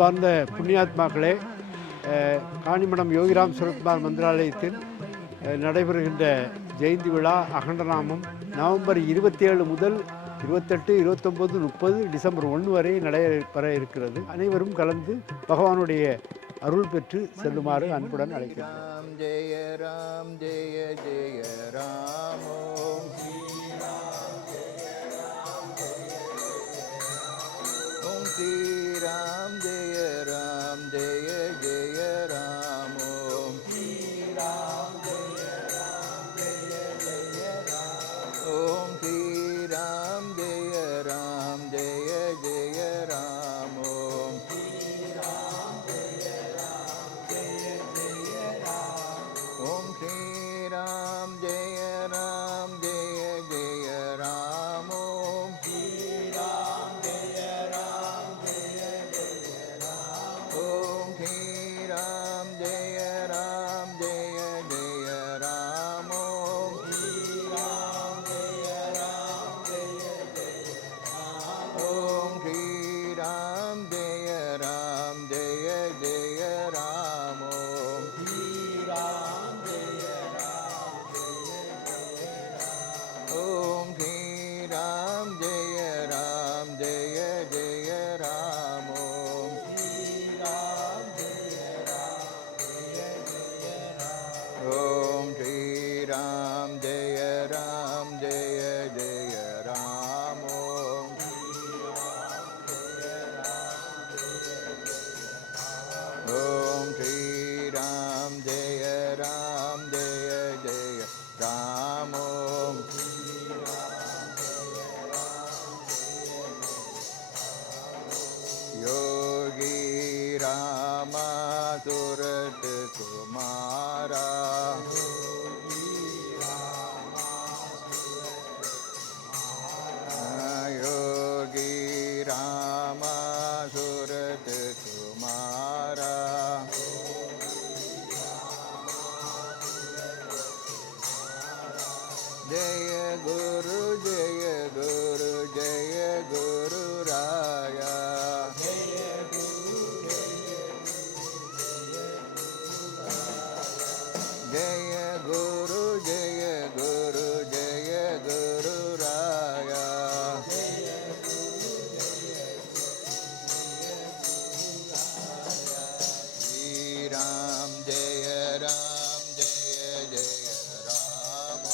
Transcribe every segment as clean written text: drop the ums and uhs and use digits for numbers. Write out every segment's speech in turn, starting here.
அன்பார்ந்த புண்ணியாத்மாக்களே, காணிமடம் யோகிராம் சுரத்குமார் மந்திராலயத்தில் நடைபெறுகின்ற ஜெயந்தி விழா அகண்டநாமம் நவம்பர் 27 முதல் 28, 29, 30, டிசம்பர் 1 வரை நடைபெற இருக்கிறது. அனைவரும் கலந்து பகவானுடைய அருள் பெற்று செல்லுமாறு அன்புடன் அழைக்கிறேன். ஜெய ராம் ஜெய ஜெய ராம் ஓம் ஸ்ரீராம் ஜெய ராம் ஜெய ஜெய ராம் ஓம் ஸ்ரீராம் ஜெய ராம் ஜெய ஜெய ராம் ஓம் ஸ்ரீராம் ஜெய ராம் ஜெய ஜெய ராம் ஓம் ஸ்ரீராம் ஜெய ராம் ஜெய ஜெய ராம் ஓம் ஸ்ரீராம் ஜெய ராம் ஜெய ஜெய ராம் ஓம் ஸ்ரீராம் ஜெய ராம் ஜெய ஜெய ராம் ஓம் ஸ்ரீராம் ஜெய ராம் ஜெய ஜெய ராம் ஓம் ஸ்ரீராம் ஜெய ராம் ஜெய ஜெய ராம் ஓம் ஸ்ரீராம் ஜெய ராம் ஜெய ஜெய ராம் ஓம் ஸ்ரீராம் ஜெய ராம் ஜெய ஜெய ராம் ஓம் ஸ்ரீராம் ஜெய ராம் ஜெய ஜெய ராம் ஓம் ஸ்ரீராம் ஜெய ராம் ஜெய ஜெய ராம் ஓம் ஸ்ரீராம் ஜெய ராம் ஜெய ஜெய ராம் ஓம் ஓம் ஸ்ரீராம் ஜெய ராம் ஜெய ஜெய ராம் ஓம் யோகி ராமா சுரத் குமாரா யோகி ராமா சுரத் குமாரா ஜெய குரு ஜெய குரு ஜெய குரு ராயா ஜெய குரு ஜெய குரு ஜெய குரு ராயா ஸ்ரீராம் ஜெய ராம் ஜெய ஜெய ராம்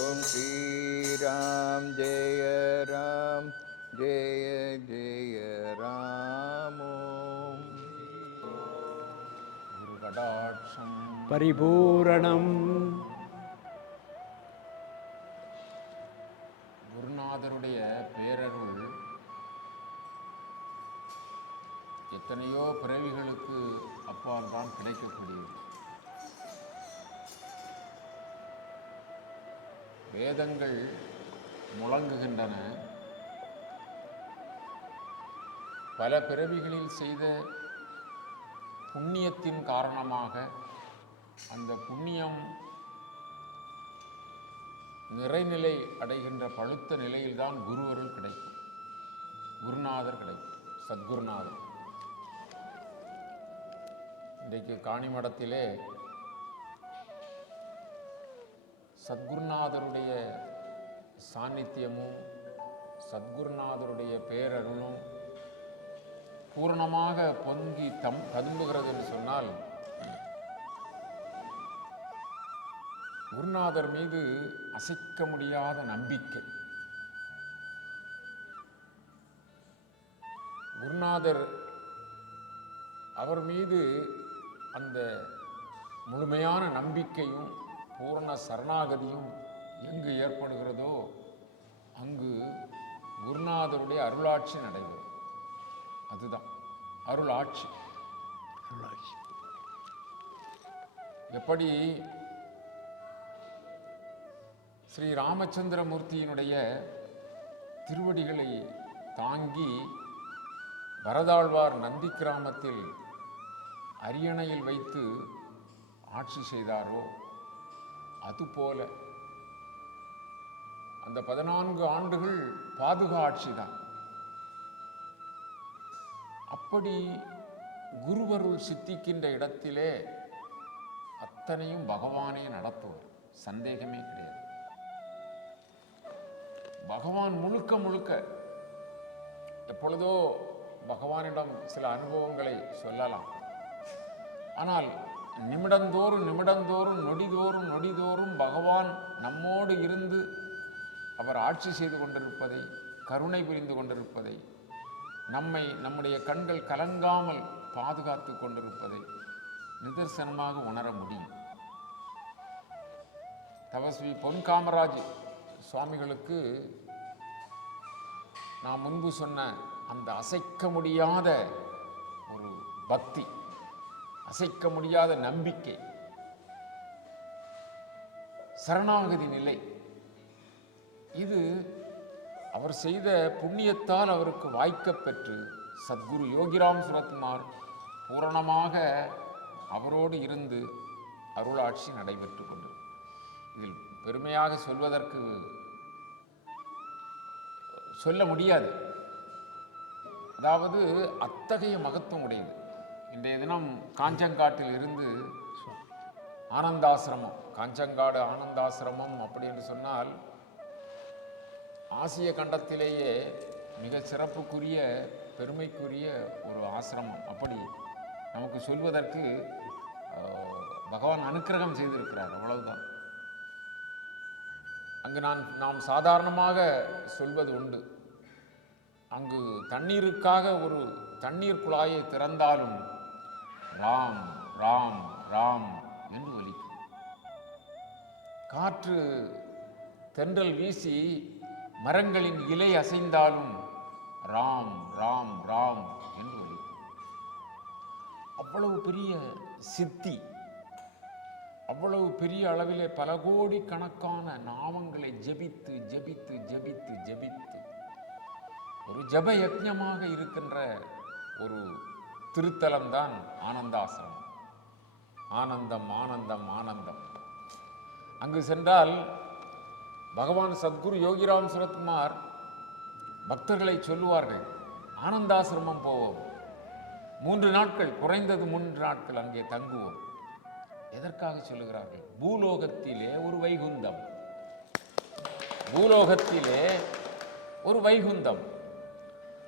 ஓம் ஸ்ரீராம் ஜெய ராம் ஜெய ஜெய ராம் ஓம் குரு கடாட்சம் பரிபூரணம். குருநாதருடைய பேரருள் எத்தனையோ பிறவிகளுக்கு அப்பால் தான் கிடைக்கக்கூடியது. வேதங்கள் முழங்குகின்றன. பல பிறவிகளில் செய்த புண்ணியத்தின் காரணமாக அந்த புண்ணியம் நிறைநிலை அடைகின்ற பழுத்த நிலையில்தான் குருவருள் கிடைக்கும், குருநாதர் கிடைக்கும், சத்குருநாதர். இன்றைக்கு காணிமடத்திலே சத்குருநாதருடைய சாநித்தியமும் சத்குருநாதருடைய பேரருளும் பூரணமாக பொங்கி ததும்புகிறது என்று சொன்னால், குருநாதர் மீது அசைக்க முடியாத நம்பிக்கை. குருநாதர் அவர் மீது அந்த முழுமையான நம்பிக்கையும் பூரண சரணாகதியும் எங்கு ஏற்படுகிறதோ அங்கு குருநாதருடைய அருளாட்சி நடைபெறும். அதுதான் அருளாட்சி. அருளாட்சி எப்படி ஸ்ரீ ராமச்சந்திரமூர்த்தியினுடைய திருவடிகளை தாங்கி பரதாழ்வார் நந்தி கிராமத்தில் அரியணையில் வைத்து ஆட்சி செய்தாரோ அதுபோல அந்த 14 ஆண்டுகள் பாதுகா ஆட்சி தான். அப்படி குருவருள் சித்திக்கின்ற இடத்திலே அத்தனையும் பகவானே நடத்துவார், சந்தேகமே கிடையாது. பகவான் முழுக்க முழுக்க எப்பொழுதோ பகவானிடம் சில அனுபவங்களை சொல்லலாம். ஆனால் நிமிடந்தோறும் நிமிடந்தோறும் நொடிதோறும் நொடிதோறும் பகவான் நம்மோடு இருந்து அவர் ஆட்சி செய்து கொண்டிருப்பதை, கருணை புரிந்து கொண்டிருப்பதை, நம்முடைய கண்கள் கலங்காமல் பாதுகாத்து கொண்டிருப்பதை நிதர்சனமாக உணர முடியும். தபஸ்வி பொன் காமராஜ் சுவாமிகளுக்கு நான் முன்பு சொன்ன அந்த அசைக்க முடியாத ஒரு பக்தி, அசைக்க முடியாத நம்பிக்கை, சரணாகதி நிலை, இது அவர் செய்த புண்ணியத்தால் அவருக்கு வாய்க்கப் பெற்று சத்குரு யோகிராம் சுரத்குமார் பூரணமாக அவரோடு இருந்து அருளாட்சி நடைபெற்று கொண்டது. இதில் பெருமையாக சொல்வதற்கு சொல்ல முடியாது. அதாவது அத்தகைய மகத்துவம் உடையது. இன்றைய தினம் காஞ்சங்காட்டில் இருந்து ஆனந்தாசிரமம், காஞ்சங்காடு ஆனந்தாசிரமம் அப்படி என்று சொன்னால் ஆசிய கண்டத்திலேயே மிக சிறப்புக்குரிய பெருமைக்குரிய ஒரு ஆசிரமம். அப்படி நமக்கு சொல்வதற்கு பகவான் அனுக்கிரகம் செய்திருக்கிறார், அவ்வளவுதான். அங்கு நாம் சாதாரணமாக சொல்வது உண்டு, அங்கு தண்ணீருக்காக ஒரு தண்ணீர் குழாயை திறந்தாலும் ராம் ராம் ராம் என்று ஒலிக்கும். காற்று தென்றல் வீசி மரங்களின் இலை அசைந்தாலும் ராம் ராம் ராம் என்று ஒலிக்கும். அவ்வளவு பெரிய சித்தி, அவ்வளவு பெரிய அளவிலே பல கோடி கணக்கான நாமங்களை ஜபித்து ஜபித்து ஜபித்து ஜபித்து ஒரு ஜப யஜ்ஞமாக இருக்கின்ற ஒரு திருத்தலம்தான் ஆனந்தாசிரமம். ஆனந்தம் ஆனந்தம் ஆனந்தம். அங்கு சென்றால் பகவான் சத்குரு யோகிராம் சுரத்குமார் பக்தர்களை சொல்லுவார்கள், ஆனந்தாசிரமம் போவோம், 3 நாட்கள், குறைந்தது 3 நாட்கள் அங்கே தங்குவோம். எதற்காக சொல்லுகிறார்கள்? பூலோகத்திலே ஒரு வைகுந்தம், பூலோகத்திலே ஒரு வைகுந்தம்.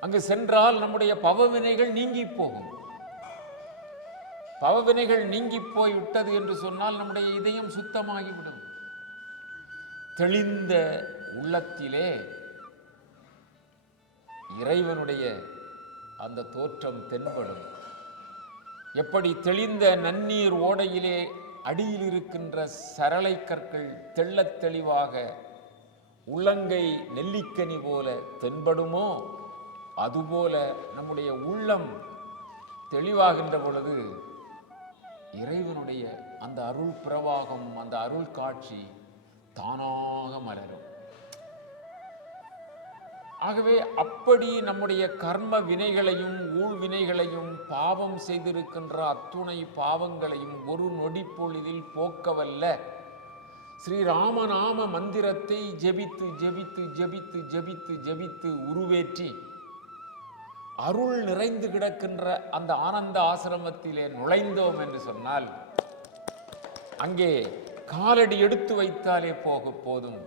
அங்கு சென்றால் நம்முடைய பவவினைகள் நீங்கி போகும். பவவினைகள் நீங்கி போய் விட்டது என்று சொன்னால் நம்முடைய இதயம் சுத்தமாகிவிடும். தெளிந்த உள்ளத்திலே இறைவனுடைய அந்த தோற்றம் தென்படும். எப்படி தெளிந்த நன்னீர் ஓடையிலே அடியில் இருக்கின்ற சரளை கற்கள் தெள்ளத் தெளிவாக உள்ளங்கை நெல்லிக்கனி போல தென்படுமோ, அதுபோல நம்முடைய உள்ளம் தெளிவாகின்ற பொழுது இறைவனுடைய அந்த அருள் பிரவாகம், அந்த அருள் காட்சி தானாக மலரும். ஆகவே அப்படி நம்முடைய கர்ம வினைகளையும் ஊழ் வினைகளையும் பாவம் செய்திருக்கின்ற அத்துணை பாவங்களையும் ஒரு நொடி பொழுதில் போக்கவல்ல ஸ்ரீராமநாம மந்திரத்தை ஜெபித்து ஜெபித்து ஜெபித்து ஜெபித்து ஜெபித்து உருவேற்றி அருள் நிறைந்து கிடக்கின்ற அந்த ஆனந்த ஆசிரமத்திலே நுழைந்தோம் என்று சொன்னால் அங்கே காலடி எடுத்து வைத்தாலே போதும்,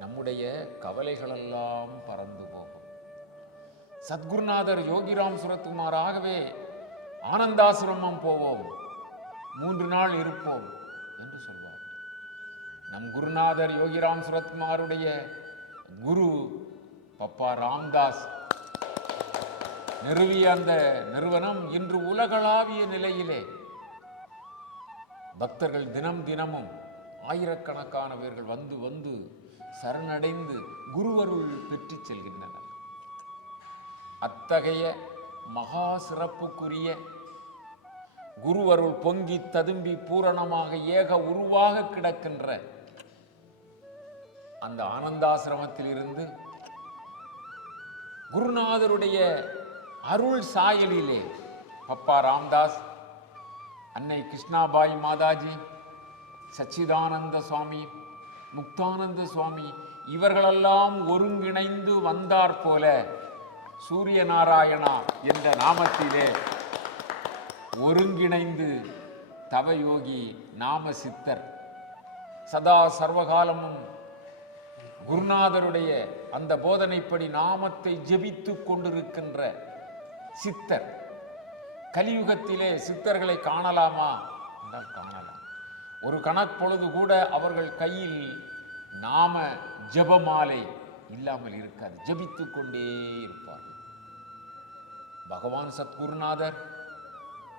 நம்முடைய கவலைகளெல்லாம் பறந்து போகும். சத்குருநாதர் யோகிராம் சுரத்குமாராகவே ஆனந்தாசிரமம் போவோம், 3 நாள் இருப்போம் என்று சொல்வார். நம் குருநாதர் யோகிராம் சுரத்குமாருடைய குரு பப்பா ராம்தாஸ் நிறுவிய அந்த நிறுவனம் இன்று உலகளாவிய நிலையிலே பக்தர்கள் தினம் தினமும் ஆயிரக்கணக்கானவர்கள் வந்து வந்து சரணடைந்து குருவருள் பெற்று செல்கின்றனர். அத்தகைய மகா சிறப்புக்குரிய குருவருள் பொங்கி ததும்பி பூரணமாக ஏக உருவாக கிடக்கின்ற அந்த ஆனந்தாசிரமத்தில் இருந்து குருநாதருடைய அருள் சாயலிலே பப்பா ராம்தாஸ், அன்னை கிருஷ்ணாபாய் மாதாஜி, சச்சிதானந்த சுவாமி, முக்தானந்த சுவாமி இவர்களெல்லாம் ஒருங்கிணைந்து வந்தார் போல சூரிய நாராயணா என்ற நாமத்திலே ஒருங்கிணைந்து தவயோகி நாம சித்தர் சதா சர்வகாலமும் குருநாதருடைய அந்த போதனைப்படி நாமத்தை ஜெபித்து கொண்டிருக்கின்ற சித்தர். கலியுகத்திலே சித்தர்களை காணலாமா என்றால் காணலாம். ஒரு கணப்பொழுது கூட அவர்கள் கையில் நாம ஜெபமாலை இல்லாமல் இருக்காது, ஜெபித்து கொண்டே இருப்பார்கள். பகவான் சத்குருநாதர்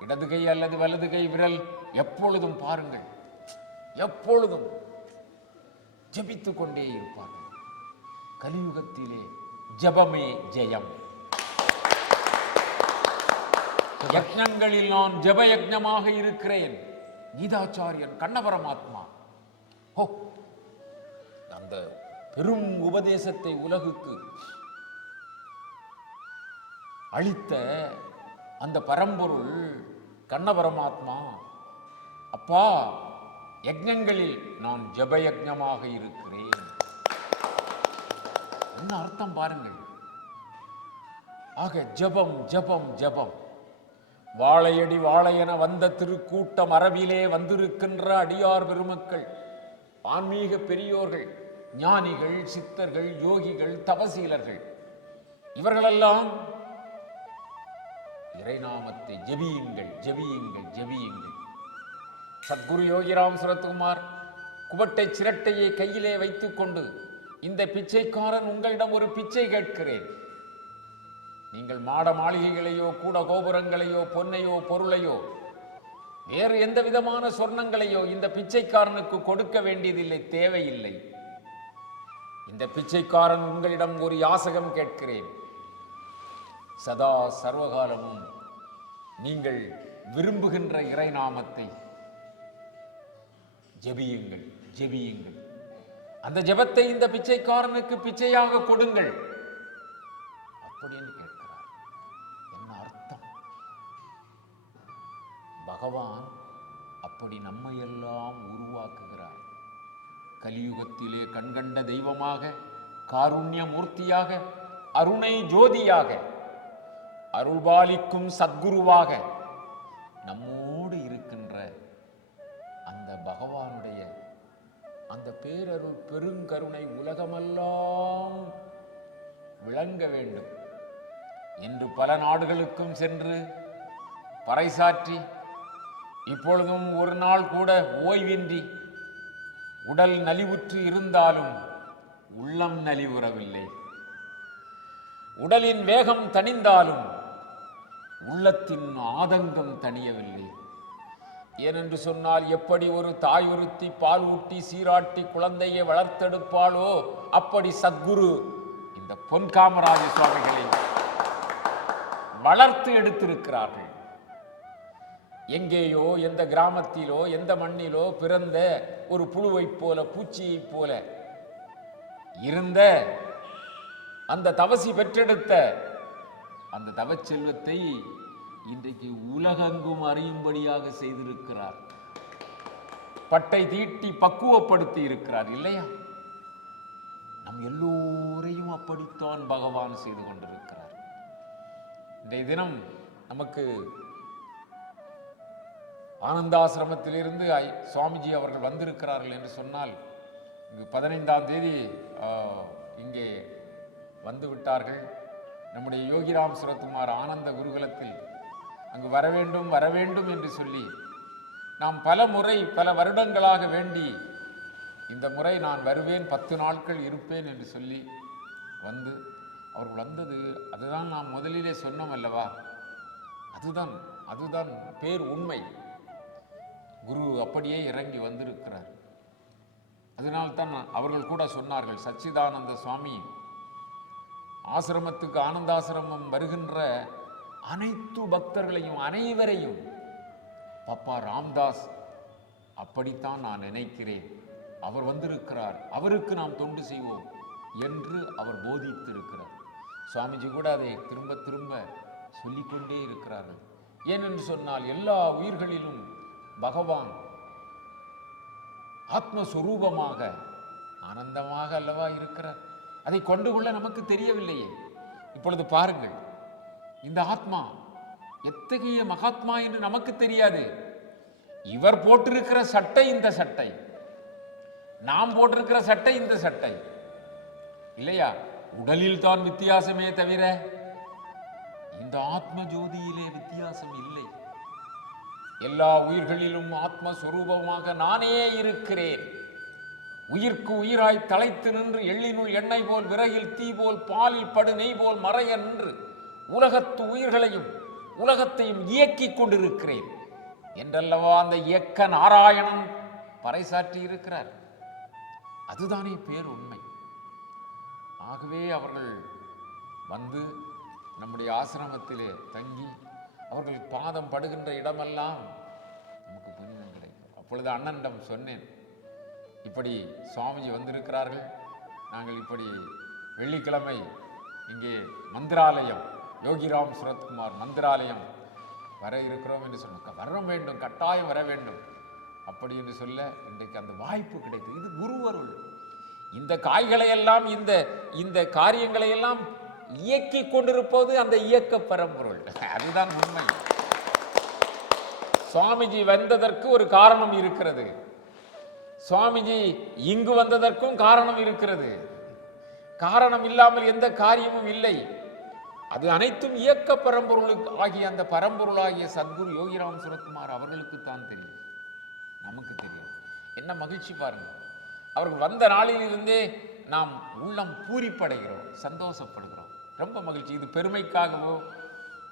இடது கை அல்லது வலது கை விரல் எப்பொழுதும் பாருங்கள், எப்பொழுதும் ஜெபித்து கொண்டே இருப்பார்கள். கலியுகத்திலே ஜபமே ஜெயம். யக்ஞங்களில் நான் ஜப யக்ஞமாக இருக்கிறேன். கீதாச்சாரியன் கண்ணபரமாத்மா அந்த பெரும் உபதேசத்தை உலகுக்கு அளித்த அந்த பரம்பொருள் கண்ணபரமாத்மா, அப்பா யக்ஞங்களில் நான் ஜபயக்ஞமாக இருக்கிறேன். என்ன அர்த்தம் பாருங்கள். ஆக ஜபம் ஜபம் ஜபம். வாழையடி வாழையென வந்த திருக்கூட்டம் அரபிலே வந்திருக்கின்ற அடியார் பெருமக்கள், ஆன்மீக பெரியோர்கள், ஞானிகள், சித்தர்கள், யோகிகள், தவசீலர்கள், இவர்களெல்லாம் இறைநாமத்தை ஜெபியுங்கள் ஜெபியுங்கள் ஜெபியுங்கள். சத்குரு யோகிராம் சுரத்குமார் குவட்டை சிரட்டையை கையிலே வைத்துக் கொண்டு, இந்த பிச்சைக்காரன் உங்களிடம் ஒரு பிச்சை கேட்கிறேன். நீங்கள் மாட மாளிகைகளையோ கூட கோபுரங்களையோ பொன்னையோ பொருளையோ வேறு எந்த விதமான சொர்ணங்களையோ இந்த பிச்சைக்காரனுக்கு கொடுக்க வேண்டியதில்லை, தேவையில்லை. இந்த பிச்சைக்காரன் உங்களிடம் ஒரு யாசகம் கேட்கிறேன். சதா சர்வகாலமும் நீங்கள் விரும்புகின்ற இறைநாமத்தை ஜெபியுங்கள் ஜெபியுங்கள். அந்த ஜெபத்தை இந்த பிச்சைக்காரனுக்கு பிச்சையாக கொடுங்கள் அப்படின்னு கேட்கிறார். என்ன அர்த்தம்? பகவான் அப்படி நம்மையெல்லாம் உருவாக்குகிறார். கலியுகத்திலே கண்கண்ட தெய்வமாக, காருண்ய மூர்த்தியாக, அருணை ஜோதியாக, அருள்பாலிக்கும் சத்குருவாக நம்மோடு இருக்கின்ற அந்த பகவானுடைய அந்த பேரருள் பெருங்கருணை உலகமெல்லாம் விளங்க வேண்டும் என்று பல நாடுகளுக்கும் சென்று பறைசாற்றி, இப்பொழுதும் ஒரு நாள் கூட ஓய்வின்றி உடல் நலிவுற்று இருந்தாலும் உள்ளம் நலிவுறவில்லை. உடலின் வேகம் தணிந்தாலும் உள்ளத்தின் ஆதங்கம் தணியவில்லை. ஏனென்று சொன்னால், எப்படி ஒரு தாய் ஒருத்தி பால் ஊட்டி சீராட்டி குழந்தையை வளர்த்தெடுப்பாளோ அப்படி சத்குரு இந்த பொன் காமராஜ சுவாமிகளை வளர்த்து எடுத்திருக்கிறார்கள். எங்கேயோ எந்த கிராமத்திலோ எந்த மண்ணிலோ பிறந்த ஒரு புழுவைப் போல, பூச்சியைப் போல இருந்த அந்த தவசி பெற்றெடுத்த அந்த தவச்செல்வத்தை இன்றைக்கு உலகெங்கும் அறியும்படியாக செய்திருக்கிறார். பட்டை தீட்டி பக்குவப்படுத்தி இருக்கிறார் இல்லையா? நம் எல்லோரையும் அப்படித்தான் பகவான் செய்து கொண்டிருக்கிறார். இன்றைய தினம் நமக்கு ஆனந்தாசிரமத்திலிருந்து சுவாமிஜி அவர்கள் வந்திருக்கிறார்கள் என்று சொன்னால், 15ஆம் தேதி இங்கே வந்து விட்டார்கள். நம்முடைய யோகிராம் சுரத்குமார் ஆனந்த குருகுலத்தில் அங்கு வரவேண்டும் வரவேண்டும் என்று சொல்லி நாம் பல முறை பல வருடங்களாக வேண்டி, இந்த முறை நான் வருவேன், 10 நாட்கள் இருப்பேன் என்று சொல்லி வந்து அவர்கள் வந்தது. அதுதான் நாம் முதலிலே சொன்னோம் அல்லவா, அதுதான் பேர் உண்மை. குரு அப்படியே இறங்கி வந்திருக்கிறார். அதனால்தான் அவர்கள் கூட சொன்னார்கள், சச்சிதானந்த சுவாமி ஆசிரமத்துக்கு, ஆனந்தாசிரமம் வருகின்ற அனைத்து பக்தர்களையும் அனைவரையும் பாப்பா ராம்தாஸ் அப்படித்தான் நான் நினைக்கிறேன், அவர் வந்திருக்கிறார், அவருக்கு நாம் தொண்டு செய்வோம் என்று அவர் போதித்திருக்கிறார். சுவாமிஜி கூட அதை திரும்ப திரும்ப சொல்லிக்கொண்டே இருக்கிறார்கள். ஏனென்று சொன்னால், எல்லா உயிர்களிலும் பகவான் ஆத்மஸ்வரூபமாக ஆனந்தமாக அல்லவா இருக்கிறார். அதை கொண்டு கொள்ள நமக்கு தெரியவில்லையே. இப்பொழுது பாருங்கள், இந்த ஆத்மா எத்தகைய மகாத்மா என்று நமக்கு தெரியாது. இவர் போட்டிருக்கிற சட்டை இந்த சட்டை, நாம் போட்டிருக்கிற சட்டை இந்த சட்டை இல்லையா? உடலில் தான் வித்தியாசமே தவிர இந்த ஆத்ம ஜோதியிலே வித்தியாசம் இல்லை. எல்லா உயிர்களிலும் ஆத்மஸ்வரூபமாக நானே இருக்கிறேன். உயிர்க்கு உயிராய் தலைத்து நின்று எள்ளினுள் எண்ணெய் போல் விறகில் தீ போல் பாலில் படு நெய் போல் மறைய நின்று உலகத்து உயிர்களையும் உலகத்தையும் இயக்கிக் கொண்டிருக்கிறேன் என்றல்லவா அந்த இயக்க நாராயணன் பறைசாற்றி இருக்கிறார். அதுதானே பேருண்மை. ஆகவே அவர்கள் வந்து நம்முடைய ஆசிரமத்திலே தங்கி அவர்கள் பாதம் படுகின்ற இடமெல்லாம் நமக்கு புனிதம் கிடைக்கும். அப்பொழுது அண்ணனிடம் சொன்னேன், இப்படி சுவாமிஜி வந்திருக்கிறார்கள், நாங்கள் இப்படி வெள்ளிக்கிழமை இங்கே மந்திராலயம் யோகிராம் சுரத்குமார் மந்திராலயம் வர இருக்கிறோம் என்று சொன்ன, வர வேண்டும், கட்டாயம் வர வேண்டும் அப்படி என்று சொல்ல இன்றைக்கு அந்த வாய்ப்பு கிடைத்தது. இது குருவருள். இந்த காய்களை எல்லாம் இந்த காரியங்களை எல்லாம் இயக்கி கொண்டிருப்பது அந்த இயக்க பரம்பொருள். அதுதான் உண்மை. சுவாமிஜி வந்ததற்கு ஒரு காரணம் இருக்கிறது. சுவாமிஜி இங்கு வந்ததற்கும் காரணம் இருக்கிறது. காரணம் இல்லாமல் எந்த காரியமும் இல்லை. அது அனைத்தும் இயக்க பரம்பொருளுக்கு ஆகிய அந்த பரம்பொருளாகிய சத்குரு யோகிராம் சுரத்குமார் அவர்களுக்கு தான் தெரியும், நமக்கு தெரியும். என்ன மகிழ்ச்சி பாருங்க. அவர்கள் வந்த நாளிலிருந்தே நாம் உள்ளம் பூரிப்படைகிறோம், சந்தோஷப்படுகிறோம். ரொம்ப மகிழ்ச்சி. இது பெருமைக்காகவோ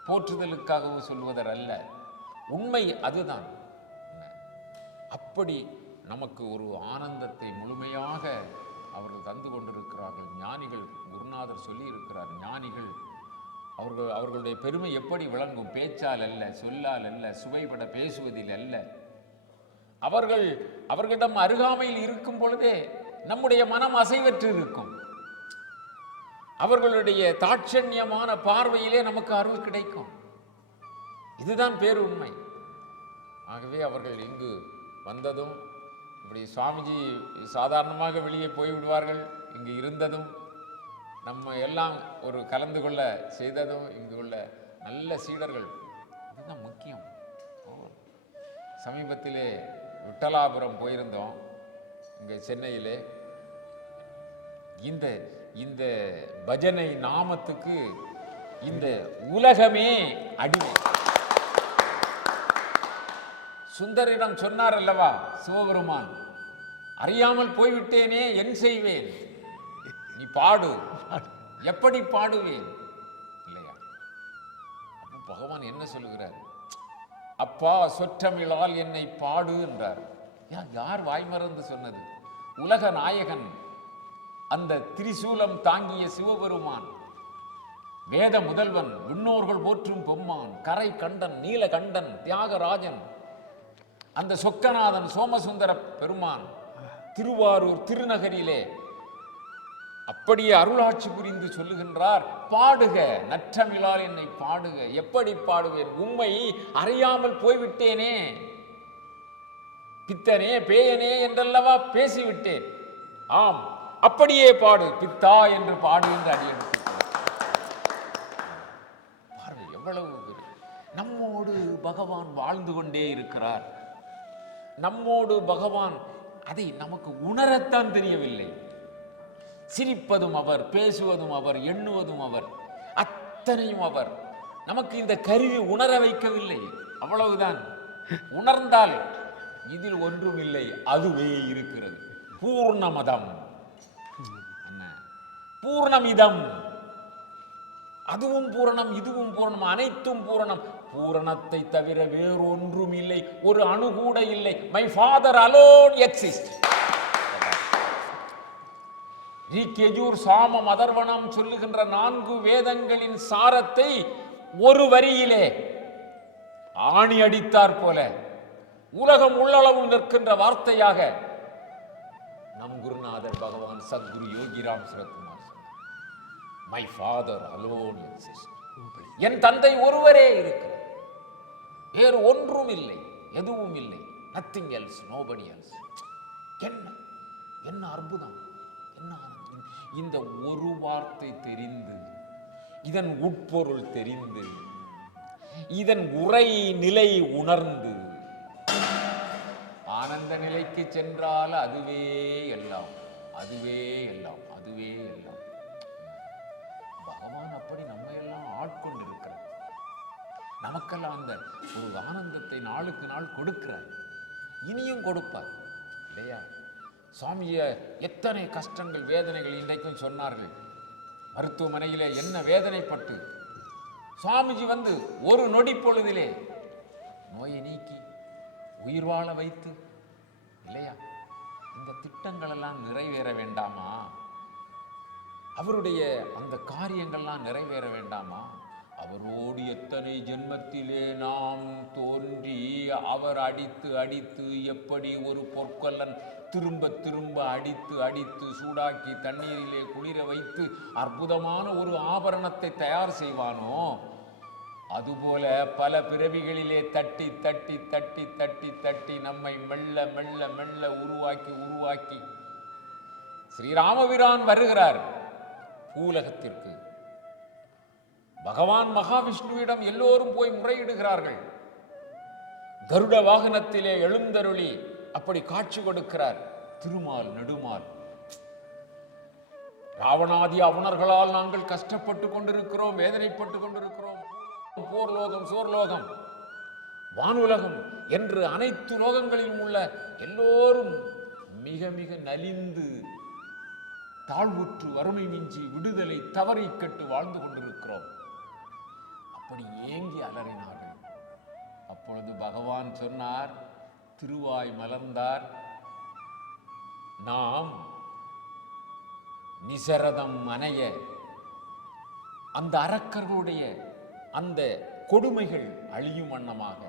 போற்றுதலுக்காகவோ சொல்வதல்ல, உண்மை அதுதான். அப்படி நமக்கு ஒரு ஆனந்தத்தை முழுமையாக அவர்கள் தந்து கொண்டிருக்கிறார்கள். ஞானிகள், குருநாதர் சொல்லி இருக்கிறார், ஞானிகள் அவர்களுடைய பெருமை எப்படி விளங்கும்? பேச்சால் அல்ல, சொல்லால் அல்ல, சுவைபட பேசுவதில் அல்ல. அவர்களிடம் அருகாமையில் இருக்கும் பொழுதே நம்முடைய மனம் அசைவற்று இருக்கும். அவர்களுடைய தாட்சண்யமான பார்வையிலே நமக்கு அருள் கிடைக்கும். இதுதான் பேருண்மை. ஆகவே அவர்கள் இங்கு வந்ததும், இப்படி சுவாமிஜி சாதாரணமாக வெளியே போய்விடுவார்கள், இங்கு இருந்ததும், நம்ம எல்லாம் ஒரு கலந்து கொள்ள செய்ததும், இங்கு உள்ள நல்ல சீடர்கள், இதுதான் முக்கியம். சமீபத்திலே விட்டலாபுரம் போயிருந்தோம், இங்கே சென்னையிலே. இந்த பஜனை நாமத்துக்கு இந்த உலகமே அடிமை. சுந்தரிடம் சொன்னார் அல்லவா சிவபெருமான், அறியாமல் போய்விட்டேனே, என் செய்வேன், நீ பாடு. எப்படி பாடுவேன் இல்லையா? அப்போ பகவான் என்ன சொல்லுகிறார்? அப்பா சொற்றமிழால் என்னை பாடு என்றார். யார் வாய்மறந்து சொன்னது? உலக நாயகன், அந்த திரிசூலம் தாங்கிய சிவபெருமான், வேத முதல்வன், விண்ணோர்கள் போற்றும் பொம்மான், கரை கண்டன், நீலகண்டன், தியாகராஜன், அந்த சொக்கநாதன், சோமசுந்தர பெருமான் திருவாரூர் திருநகரிலே அப்படியே அருளாட்சி புரிந்து சொல்லுகின்றார், பாடுக நற்றமிழால் என்னை பாடுக. எப்படி பாடுவேன்? உம்மை அறியாமல் போய்விட்டேனே, பித்தனே பேயனே என்றல்லவா பேசிவிட்டேன். ஆம், அப்படியே பாடு, பித்தா என்று பாடு என்று அடியெடுத்து பாருங்கள். எவ்வளவு நம்மோடு பகவான் வாழ்ந்து கொண்டே இருக்கிறார். நம்மோடு பகவான் அதை நமக்கு உணரத்தான் தெரியவில்லை. சிரிப்பதும் அவர், பேசுவதும் அவர், எண்ணுவதும் அவர், அத்தனையும் அவர். நமக்கு இந்த கருவி உணர வைக்கவில்லை, அவ்வளவுதான். உணர்ந்தால் இதில் ஒன்றும் இல்லை, அதுவே இருக்கிறது. பூர்ணமதம், பூர்ணமிதம், அதுவும் பூரணம், இதுவும் பூரணம், அனைத்தும் பூரணம். பூரணத்தை தவிர வேறொன்றும் இல்லை, ஒரு அணு கூட இல்லை. My father alone exist. ரிக்கெஜூர் சாமம் அதர்வனம் சொல்லுகின்ற 4 வேதங்களின் சாரத்தை ஒரு வரியிலே ஆணி அடித்தார் போல உலகம் உள்ளளவும் நிற்கின்ற வார்த்தையாக நம் குருநாதர் பகவான் சத்குரு யோகிராம் சுரத்குமார் சொன்னார், மை ஃபாதர் அலோன் எக்ஸிஸ்ட். என் தந்தை ஒருவரே இருக்கிறார், வேறு ஒன்றும் இல்லை, எதுவும் இல்லை. Nothing else, nobody else. என்ன அற்புதம்! என்ன ஆனந்தம்! இந்த ஒரு வார்த்தை தெரிந்து, இதன் உட்பொருள் தெரிந்து, இதன் உரை நிலை உணர்ந்து ஆனந்த நிலைக்கு சென்றால் அதுவே எல்லாம், அதுவே எல்லாம், அதுவே எல்லாம். பகவான் அப்படி நம்ம எல்லாம் ஆட்கொண்டிருக்கிறார். நமக்கெல்லாம் அந்த ஒரு ஆனந்தத்தை நாளுக்கு நாள் கொடுக்கிறார், இனியும் கொடுப்பார் இல்லையா? சுவாமிய எத்தனை கஷ்டங்கள் வேதனைகள் இன்றைக்கும் சொன்னார்கள். மருத்துவமனையிலே என்ன வேதனைப்பட்டு சுவாமிஜி வந்து ஒரு நொடி பொழுதிலே நோயை நீக்கி உயிர் வாழ வைத்து இல்லையா? இந்த திட்டங்கள் எல்லாம் நிறைவேற வேண்டாமா? அவருடைய அந்த காரியங்கள்லாம் நிறைவேற வேண்டாமா? அவரோடு எத்தனை ஜென்மத்திலே நாம் தோன்றி அவர் அடித்து அடித்து எப்படி ஒரு பொற்கொல்லன் திரும்ப திரும்ப அடித்து அடித்து சூடாக்கி தண்ணீரிலே குளிர வைத்து அற்புதமான ஒரு ஆபரணத்தை தயார் செய்வானோ, அதுபோல பல பிறவிகளிலே தட்டி தட்டி தட்டி தட்டி தட்டி நம்மை மெல்ல மெல்ல மெல்ல உருவாக்கி உருவாக்கி ஸ்ரீராமபிரான் வருகிறார் பூலகத்திற்கு. பகவான் மகாவிஷ்ணுவிடம் எல்லோரும் போய் முறையிடுகிறார்கள். கருட வாகனத்திலே எழுந்தருளி அப்படி காட்சி கொடுக்கிறார் திருமால் நெடுமால். ராவணாதி அவனர்களால் நாங்கள் கஷ்டப்பட்டு கொண்டிருக்கிறோம், வேதனைப்பட்டு கொண்டிருக்கிறோம். போர்லோகம், சோர்லோகம், வானுலகம் என்று அனைத்து லோகங்களிலும் உள்ள எல்லோரும் மிக மிக நலிந்து தாழ்வுற்று வறுமை மிஞ்சி விடுதலை தவறி கட்டு வாழ்ந்து கொண்டிருக்கிறோம். அப்படி ஏங்கி அலறினார்கள். அப்பொழுது பகவான் சொன்னார், திருவாய் மலர்ந்தார், நாம் நிசரதம் அணைய அந்த அரக்கர்களுடைய அந்த கொடுமைகள் அழியும் வண்ணமாக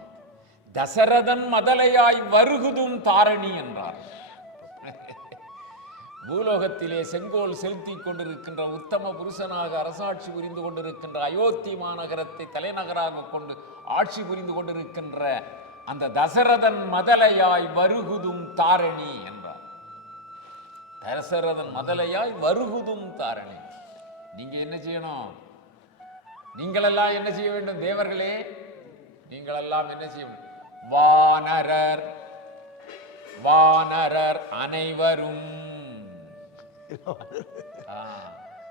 தசரதன் மதலையாய் வருகுதும் தாரணி என்றார். பூலோகத்திலே செங்கோல் செலுத்தி கொண்டிருக்கின்ற உத்தம புருஷனாக அரசாட்சி புரிந்து கொண்டிருக்கின்ற அயோத்தி மாநகரத்தை தலைநகராக கொண்டு ஆட்சி புரிந்து கொண்டிருக்கின்ற அந்த தசரதன் மதலையாய் வருகுதும் தாரணி என்றார். தசரதன் மதலையாய் வருகுதும் தாரணி. நீங்க என்ன செய்யணும்? நீங்களெல்லாம் என்ன செய்ய வேண்டும்? தேவர்களே, நீங்களெல்லாம் என்ன செய்ய வேண்டும்? வானரர் வானரர் அனைவரும்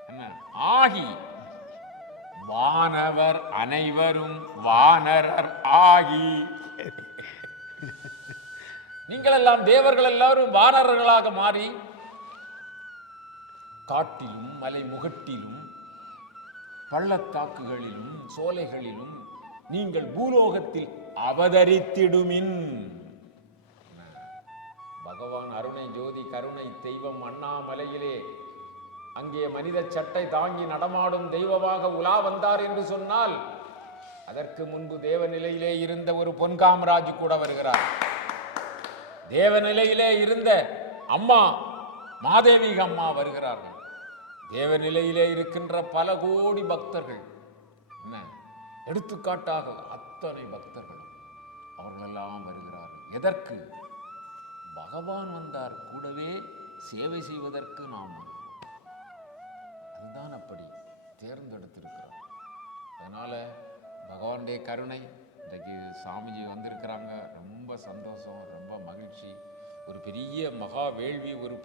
என்ன ஆகி, வானவர் அனைவரும் வானரர் ஆகி, நீங்கள் எல்லாம் தேவர்கள் எல்லாரும் வானரர்களாக மாறி காட்டிலும் மலை முகட்டிலும் பள்ளத்தாக்குகளிலும் சோலைகளிலும் நீங்கள் பூலோகத்தில் அவதரித்திடுமின். பகவான் அருணை ஜோதி கருணை தெய்வம் அண்ணாமலையிலே அங்கே மனித சட்டை தாங்கி நடமாடும் தெய்வமாக உலா வந்தார் என்று சொன்னால், அதற்கு முன்பு தேவநிலையிலே இருந்த ஒரு பொன்காமராஜ் கூட வருகிறார். தேவநிலையிலே இருந்த அம்மா மாதேவி அம்மா வருகிறார்கள். தேவநிலையிலே இருக்கின்ற பல கோடி பக்தர்கள், என்ன எடுத்துக்காட்டாக அத்தனை பக்தர்களும் அவர்களெல்லாம் வருகிறார்கள். எதற்கு? பகவான் வந்தார், கூடவே சேவை செய்வதற்கு. நாம் அதுதான் அப்படி தேர்ந்தெடுத்திருக்கிறோம். அதனால பகவானுடைய கருணை. இன்றைக்கு சாமிஜி வந்திருக்கிறாங்க, ரொம்ப சந்தோஷம், ரொம்ப மகிழ்ச்சி. ஒரு பெரிய மகா வேள்வி, ஒரு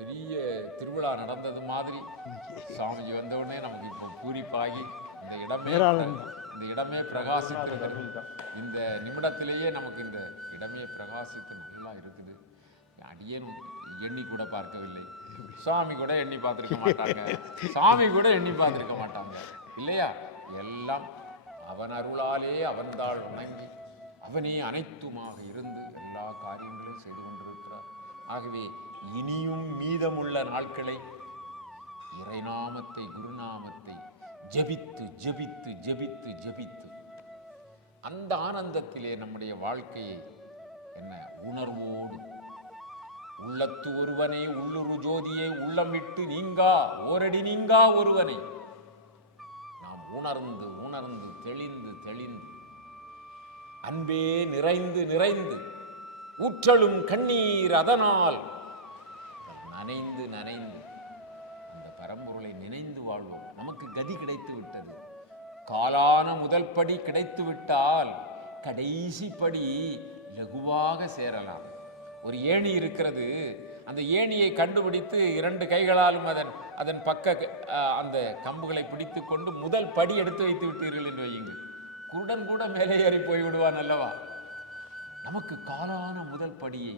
பெரிய திருவிழா நடந்தது மாதிரி சாமிஜி வந்தவுடனே நமக்கு இப்போ பூரிப்பாகி இந்த இடமே பிரகாசித்திருக்கிறது. இந்த நிமிடத்திலேயே நமக்கு இந்த இடமே பிரகாசித்து நல்லா இருக்குது. அடியேன் எண்ணி கூட பார்க்கவில்லை, சுவாமி கூட எண்ணி பார்த்திருக்க மாட்டாங்க, சாமி கூட எண்ணி பார்த்திருக்க மாட்டாங்க இல்லையா? எல்லாம் அவன் அருளாலே அவன்தாள் வணங்கி அவனே அனைத்துமாக இருந்து எல்லா காரியங்களையும் செய்து கொண்டிருக்கிறார். ஆகவே இனியும் மீதமுள்ள நாட்களை இறைநாமத்தை குருநாமத்தை ஜபித்து ஜபித்து ஜபித்து ஜபித்து அந்த ஆனந்தத்திலே நம்முடைய வாழ்க்கையை என்ன உணர்வோடு உள்ளத்து ஒருவனை உள்ளுரு ஜோதியை உள்ளமிட்டு நீங்கா ஓரடி நீங்கா ஒருவனை நாம் உணர்ந்து உணர்ந்து தெளிந்து தெளிந்து அன்பே நிறைந்து நிறைந்து ஊற்றலும் கண்ணீர் அதனால் நனைந்து நனைந்து அந்த பரம்பொருளை நினைந்து வாழ்வோம். நமக்கு கதி கிடைத்து விட்டது. காலான முதல் படி கிடைத்து விட்டால் கடைசி படி லகுவாக சேரலாம். ஒரு ஏணி இருக்கிறது, அந்த ஏணியை கண்டுபிடித்து 2 கைகளாலும் அதன் பக்க அந்த கம்புகளை பிடித்து கொண்டு முதல் படி எடுத்து வைத்து விட்டீர்கள் என்று வையுங்கள், குருடன் கூட மேலே ஏறி போய்விடுவான் அல்லவா? நமக்கு காலான முதல் படியை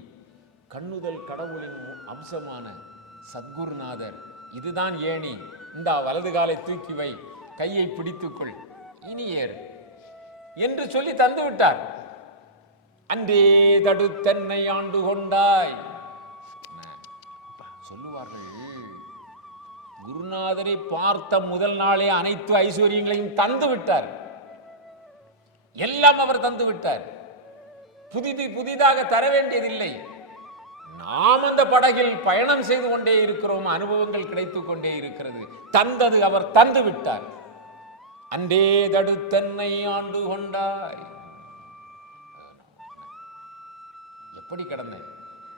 கண்ணுதல் கடவுளின் அம்சமான சத்குருநாதர், இதுதான் ஏணி, இந்த வலது காலை தூக்கி வை, கையை பிடித்துக்கொள், இனி ஏறு என்று சொல்லி தந்து விட்டார். அன்றே தடுத்தன்னை ஆண்டு கொண்டாய் சொல்லுவார்கள். குருநாதரை பார்த்த முதல் நாளே அனைத்து ஐஸ்வர்யங்களையும் தந்து விட்டார். எல்லாம் அவர் தந்து விட்டார். புதிதாக தர வேண்டியதில்லை. நாம் அந்த படகில் பயணம் செய்து கொண்டே இருக்கிறோம், அனுபவங்கள் கிடைத்துக் கொண்டே இருக்கிறது. தந்தது அவர் தந்து விட்டார். அன்றே தடுத்தன்னை ஆண்டு கொண்டாய். எப்படி கிடந்தேன்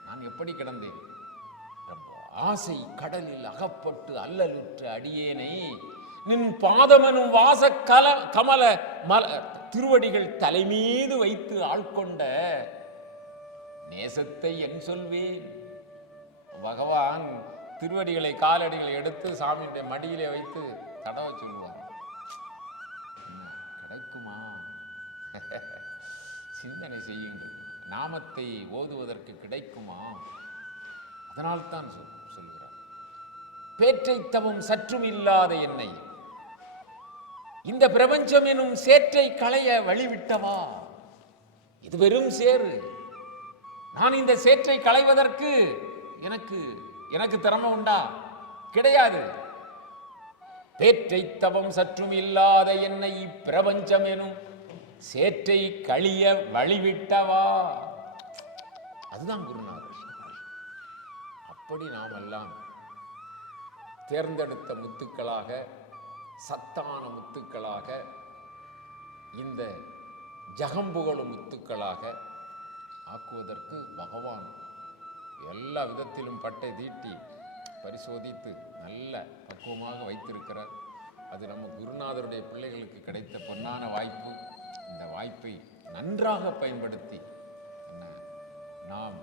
நான், எப்படி கிடந்தேன்? ஆசை கடலில் அகப்பட்டு அல்லலுற்ற அடியேனை நின் பாதமெனும் வாச கமல திருவடிகள் தலைமீது வைத்து ஆள்கொண்ட நேசத்தை என் சொல்வேன். பகவான் திருவடிகளை காலடிகளை எடுத்து சாமியுடைய மடியிலே வைத்து தடவ சொல்லுவார். கிடைக்குமா? சிந்தனை செய்யுங்கள். நாமத்தை ஓதுவதற்கு கிடைக்குமா? அதனால்தான் சொல்லுகிறார், பேற்றை தவம் சற்றும் இல்லாத என்னை இந்த பிரபஞ்சம் எனும் சேற்றை களைய வழிவிட்டவா. இது வெறும் சேறு. நான் இந்த சேற்றை களைவதற்கு எனக்கு திறமை உண்டா? கிடையாது. பேற்றை தவம் சற்றும் இல்லாத என்னை இப்பிரபஞ்சம் எனும் சேற்றை கழிய வழிவிட்டவா. அதுதான் குருநாதர். அப்படி நாம் எல்லாம் தேர்ந்தெடுத்த முத்துக்களாக, சத்தான முத்துக்களாக, இந்த ஜகம்புகளும் முத்துக்களாக ஆக்குவதற்கு பகவான் எல்லா விதத்திலும் பட்டை தீட்டி பரிசோதித்து நல்ல பக்குவமாக வைத்திருக்கிறார். அது நம்ம குருநாதருடைய பிள்ளைகளுக்கு கிடைத்த பொன்னான வாய்ப்பு. இந்த வாய்ப்பை நன்றாக பயன்படுத்தி நாம்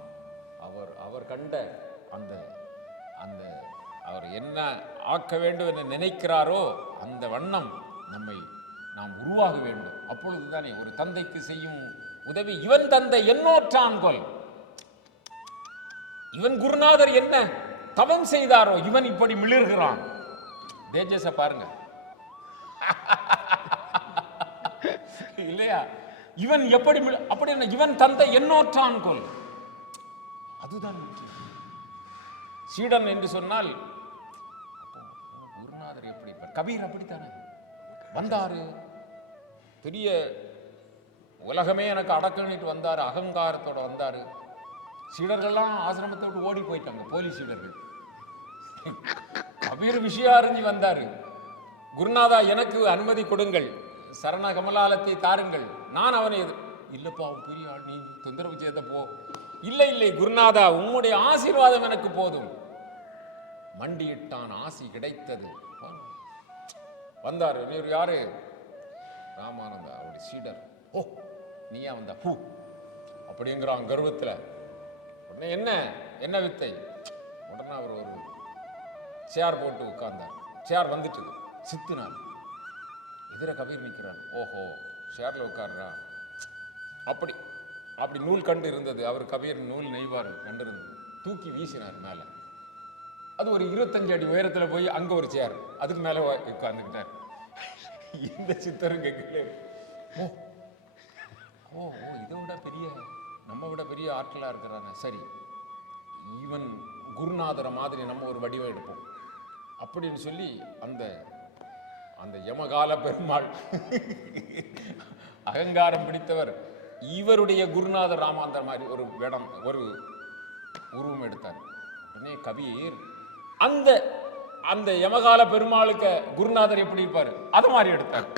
அவர் கண்ட அந்த அவர் என்ன ஆக்க வேண்டும் என்று நினைக்கிறாரோ அந்த வண்ணம் நாம் உருவாக வேண்டும். அப்பொழுதுதானே ஒரு தந்தைக்கு செய்யும் உதவி, இவன் தந்தை என்னோற்றான் கொல், இவன் குருநாதர் என்ன தவம் செய்தாரோ இவன் இப்படி மிளிர்கிறான். தேஜஸ பாருங்க இல்லையா? இவன் எப்படி அப்படி என்ன, இவன் தந்தை என்னோற்றான் கொல், அதுதான் சீடன் என்று சொன்னால். குருநாதர் எப்படி? கபீர் அப்படித்தானே வந்தாரு, பெரிய உலகமே எனக்கு அடக்கணிட்டு வந்தாரு, அகங்காரத்தோட வந்தாரு. சீடர்கள்லாம் ஆசிரமத்தோடு ஓடி போயிட்டாங்க, போலீஸ் சீடர்கள். கபீர் விஷயம் அறிஞ்சு வந்தாரு. குருநாதா எனக்கு அனுமதி கொடுங்கள், சரண கமலாலத்தை தாருங்கள், நான் அவனை இல்லப்பா அவன் பெரிய ஆள், நீ தொந்தரவு செய்த போ. இல்லை குருநாதா, உம்முடைய ஆசீர்வாதம் எனக்கு போதும். மண்டியிட்டான், ஆசி கிடைத்தது. வந்தாரு. நீர் யாரு? ராமானந்தா, அவருடைய சீடர். ஓ நீயா வந்தா பூ அப்படிங்கிறான் கர்வத்தில். உடனே என்ன வித்தை? உடனே அவர் ஒரு சேர் போட்டு உட்கார்ந்தார். சேர் வந்துட்டு சித்தினார். எதிர கபீர் நிற்கிறான். ஓஹோ சேர்ல உட்கார்றா. அப்படி நூல் கண்டு இருந்தது. அவர் கபீர் நூல் நெய்வார் கண்டு இருந்தது. தூக்கி வீசினார் மேலே. அது ஒரு 25 அடி உயரத்தில் போய் அங்கே ஒரு சேர், அதுக்கு மேலே உட்கார்ந்துக்கிட்டார். இந்த சித்தரும் கேட்கல. ஓ இதை விட நம்ம விட பெரிய ஆட்களாக இருக்கிறாங்க. சரி, இவன் குருநாதரை மாதிரி நம்ம ஒரு வடிவம் எடுப்போம் அப்படின்னு சொல்லி அந்த யமகால பெருமாள் அகங்காரம் பிடித்தவர் இவருடைய குருநாதர் ராமாந்தர் மாதிரி ஒரு வேடம், ஒரு உருவம் எடுத்தார். உடனே கபீர் அந்த யமகால பெருமாளுக்கு குருநாதர் எப்படி இருப்பாரு அது மாதிரி எடுத்தார்.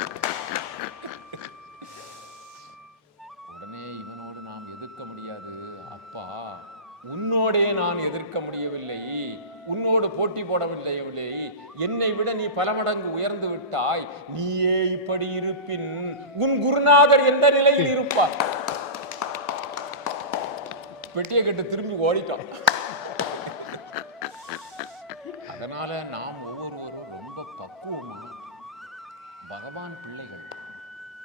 உடனே இவனோடு நாம் எதிர்க்க முடியாது. அப்பா உன்னோடே நான் எதிர்க்க முடியவில்லை, உன்னோடு போட்டி போடவில்லை, என்னை விட நீ பல மடங்கு உயர்ந்து விட்டாய். நீயே இப்படி இருப்பின் உன் குருநாதர் எந்த நிலையில் இருப்பார்? பெட்டியை கட்டு திரும்பி ஓடிட்டான். அதனால நாம் ஒவ்வொருவரும் ரொம்ப பக்குவமா, பகவான் பிள்ளைகள்,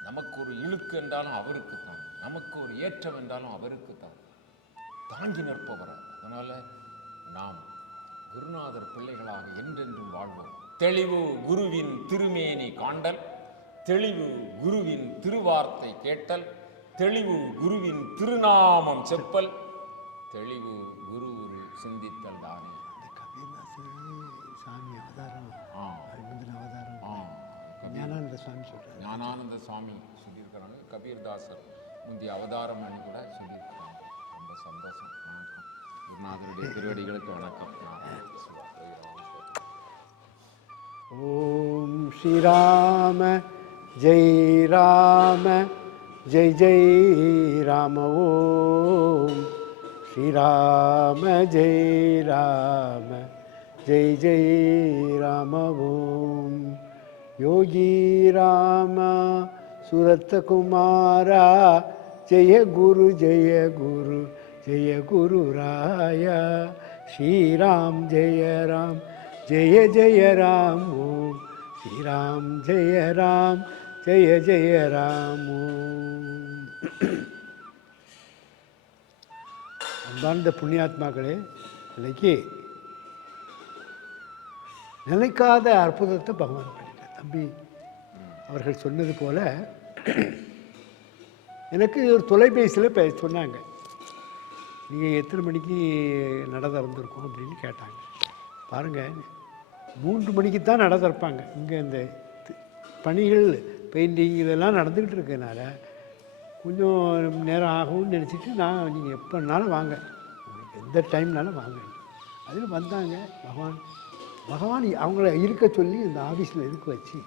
நமக்கு ஒரு இழுக்கு என்றாலும் அவருக்கு தான், நமக்கு ஒரு ஏற்றம் என்றாலும் அவருக்கு தான், தாங்கி நிற்பவர். அதனால நாம் குருநாதர் பிள்ளைகளாக என்றென்றும் வாழ்வோம். தெளிவு குருவின் திருமேனி காண்டல், தெளிவு குருவின் திருவார்த்தை கேட்டல், தெளிவு குருவின் திருநாமம் செப்பல், தெளிவு குரு சிந்தித்தல் தானே. சாமி அவதாரம், அவதாரம் ஞானானந்த சுவாமி சொல்றாரு. ஞானானந்த சுவாமி சொல்லியிருக்கிறாங்க. கபீர்தாசர் முந்தைய அவதாரம் அணி கூட சொல்லியிருக்கிறாங்க. ரொம்ப சந்தோஷம். வணக்கம். குருநாதருடைய திருவடிகளுக்கு வணக்கம். ஓம் ஸ்ரீராம ஜெய் ராம ஜெய் ஜெய் ராம. ஓம் ஸ்ரீராம ஜெய் ராம ஜெய் ஜெய் ராம. ஓம் யோகி ராம சுரத்த குமாரா ஜெய குரு ஜெய குரு ஜெய குரு ராய. ஸ்ரீராம் ஜெய ராம் ஜெய ஜெய ராம். ஓம் ஸ்ரீராம் ஜெய ராம் ஜெய ஜெய ராம். ஓம். அன்பார்ந்த புண்ணியாத்மாக்களே, இன்னைக்கு நினைக்காத அற்புதத்தை பகவான் பண்ணிட்டார். தம்பி அவர்கள் சொன்னது போல எனக்கு ஒரு தொலைபேசியில் சொன்னாங்க, நீங்கள் எத்தனை மணிக்கு நட திறந்துருக்கோம் அப்படின்னு கேட்டாங்க. பாருங்கள், 3 மணிக்கு தான் நட திறப்பாங்க. இங்கே இந்த பணிகள் பெயிண்டிங் இதெல்லாம் நடந்துக்கிட்டு இருக்கனால கொஞ்சம் நேரம் ஆகும்னு நினச்சிட்டு நான் நீங்கள் எப்போனாலும் வாங்க, உங்களுக்கு எந்த டைம்னாலும் வாங்க. அதில் வந்தாங்க. பகவான் அவங்கள இருக்க சொல்லி இந்த ஆஃபீஸில் இருக்க வச்சு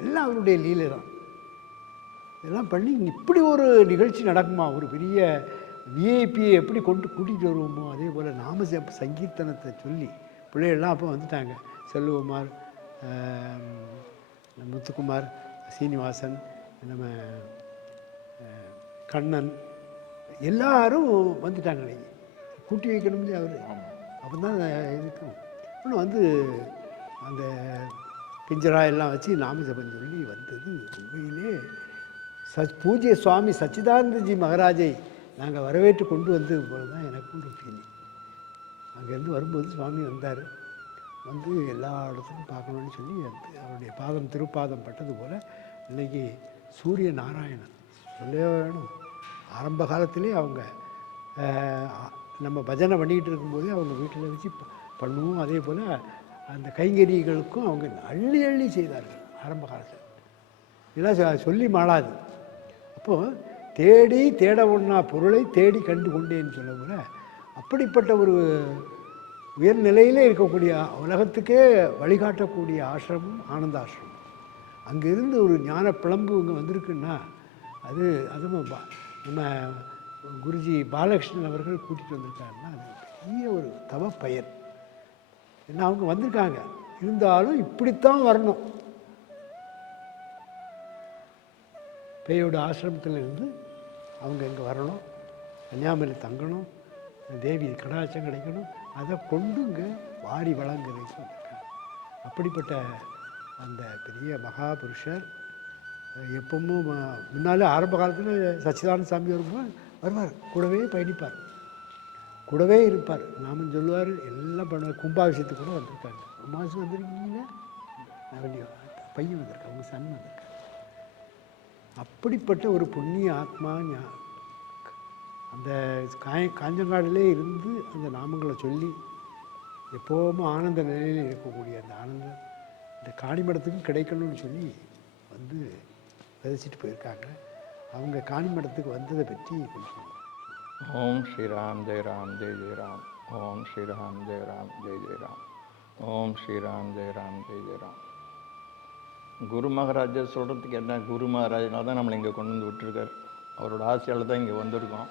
எல்லாம் அவருடைய லீலை தான். இதெல்லாம் பண்ணி இப்படி ஒரு நிகழ்ச்சி நடக்குமா, ஒரு பெரிய விஐபியை எப்படி கூட்டிகிட்டு வருவோமோ அதே போல் நாம சங்கீர்த்தனத்தை சொல்லி பிள்ளைகள்லாம் அப்போ வந்துட்டாங்க. செல்வகுமார், முத்துக்குமார், சீனிவாசன், நம்ம கண்ணன் எல்லாரும் வந்துட்டாங்க. கூட்டி வைக்கணும்னு அவர் அப்போ தான் இருக்கும். இன்னும் வந்து அந்த பிஞ்சரா எல்லாம் வச்சு நாம ஜபம் சொல்லி வந்தது உண்மையிலே பூஜ்ய சுவாமி சச்சிதானந்தஜி மகாராஜை நாங்கள் வரவேற்று கொண்டு வந்தது போல தான் எனக்கு ஒரு ஃபீலிங். அங்கேருந்து வரும்போது சுவாமி வந்தார். வந்து எல்லா இடத்துக்கும் பார்க்கணுன்னு சொல்லி அவருடைய பாதம் திருப்பாதம் பட்டது போல் இன்றைக்கி சூரிய நாராயணன் சொல்லவே வேணும். ஆரம்ப காலத்திலே அவங்க நம்ம பஜனை பண்ணிக்கிட்டு இருக்கும்போதே அவங்க வீட்டில் வச்சு பண்ணுவோம். அதே போல் அந்த கைங்கரிகளுக்கும் அவங்க அள்ளி அள்ளி செய்தார்கள் ஆரம்ப காலத்தில். இதெல்லாம் சொல்லி மாளாது. அப்போது தேட ஒன்றா பொருளை தேடி கண்டு கொண்டேன்னு சொல்ல போல அப்படிப்பட்ட ஒரு உயர்நிலையிலே இருக்கக்கூடிய உலகத்துக்கே வழிகாட்டக்கூடிய ஆசிரமம் ஆனந்த ஆசிரமம். அங்கேருந்து ஒரு ஞான பிளம்பு இங்கே வந்திருக்குன்னா அதுவும் நம்ம குருஜி பாலகிருஷ்ணன் அவர்கள் கூட்டிகிட்டு வந்திருக்காருன்னா அது பெரிய ஒரு தவ பயன். ஏன்னா அவங்க வந்திருக்காங்க, இருந்தாலும் இப்படித்தான் வரணும். பேயோட ஆசிரமத்தில் இருந்து அவங்க இங்கே வரணும், கன்னியாகுமரி தங்கணும், தேவி கடாட்சம் கிடைக்கணும், அதை கொண்டு இங்கே வாரி வழங்குறதுக்கு வந்திருக்காங்க. அப்படிப்பட்ட அந்த பெரிய மகாபுருஷர் எப்பவும் முன்னாலே ஆரம்ப காலத்தில் சச்சிதானந்த சாமி வருவார், கூடவே பயணிப்பார், கூடவே இருப்பார், நாமம் சொல்லுவார், எல்லாம் பண்ணுவார். கும்பாபிஷேகத்துக்கு கூட வந்திருக்காங்க. மாதம் வந்திருக்கீங்களா? பையன் வந்திருக்காங்க, அவங்க சன் வந்திருக்காங்க. அப்படிப்பட்ட ஒரு புண்ணிய ஆத்மா அந்த காஞ்சங்காடிலே இருந்து அந்த நாமங்களை சொல்லி எப்போவுமே ஆனந்த நிலையில் இருக்கக்கூடிய அந்த ஆனந்தம் இந்த காணிமடத்துக்கும் கிடைக்கணும்னு சொல்லி வந்து விதைச்சிட்டு போயிருக்காங்க. அவங்க காணிமடத்துக்கு வந்ததை பற்றி கொஞ்சம். ஓம் ஸ்ரீராம் ஜெய் ராம் ஜெய் ஜெய் ராம். ஓம் ஸ்ரீராம் ஜெய் ராம் ஜெய் ஜெய் ராம். ஓம் ஸ்ரீராம் ஜெய் ராம் ஜெய் ஜெய் ராம். குரு மகாராஜா சொல்கிறதுக்கு என்ன, குரு மகாராஜனால தான் நம்மளை இங்கே கொண்டு வந்து விட்டுருக்கார். அவரோட ஆசையால் தான் இங்கே வந்திருக்கோம்.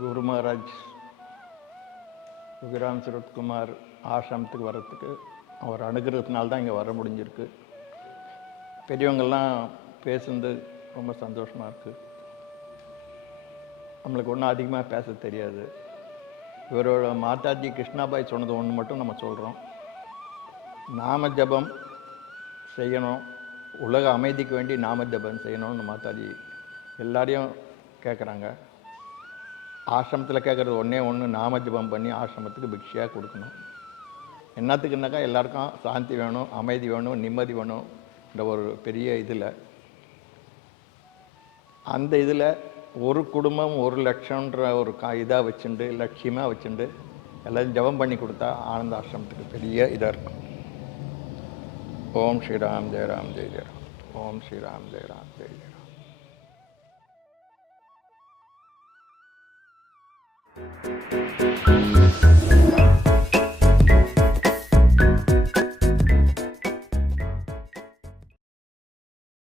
குரு மகாராஜ் யோகிராம் சுரத்குமார் ஆசிரமத்துக்கு வர்றதுக்கு அவர் அனுகிரகத்தினால தான் இங்கே வர முடிஞ்சிருக்கு. பெரியவங்கள்லாம் பேசுனது ரொம்ப சந்தோஷமாக இருக்குது. நம்மளுக்கு ஒன்றும் அதிகமாக பேச தெரியாது. இவரோட மாதாஜி கிருஷ்ணாபாய் சொன்னது ஒன்று மட்டும் நம்ம சொல்கிறோம். நாம ஜபம் செய்யணும், உலக அமைதிக்கு வேண்டி நாம ஜபம் செய்யணும்னு மாதாஜி எல்லாரையும் கேட்குறாங்க. ஆசிரமத்தில் கேட்குறது ஒன்று நாம ஜபம் பண்ணி ஆசிரமத்துக்கு பிக்ஷையாக கொடுக்கணும். என்னத்துக்குனாக்கா எல்லாருக்கும் சாந்தி வேணும், அமைதி வேணும், நிம்மதி வேணும்ன்ற ஒரு பெரிய இதில், அந்த இதில் ஒரு குடும்பம் 1 லட்சம்ன்ற ஒரு இதாக வச்சுண்டு லட்சியமாக வச்சுண்டு எல்லாரும் ஜபம் பண்ணி கொடுத்தா ஆனந்த ஆசிரமத்துக்கு பெரிய இதாக இருக்கும். ஓம் ஸ்ரீராம் ஜெயராம் ஜெய் ஜெயராம். ஓம் ஸ்ரீராம் ஜெயராம் ஜெய் ஜெயராம்.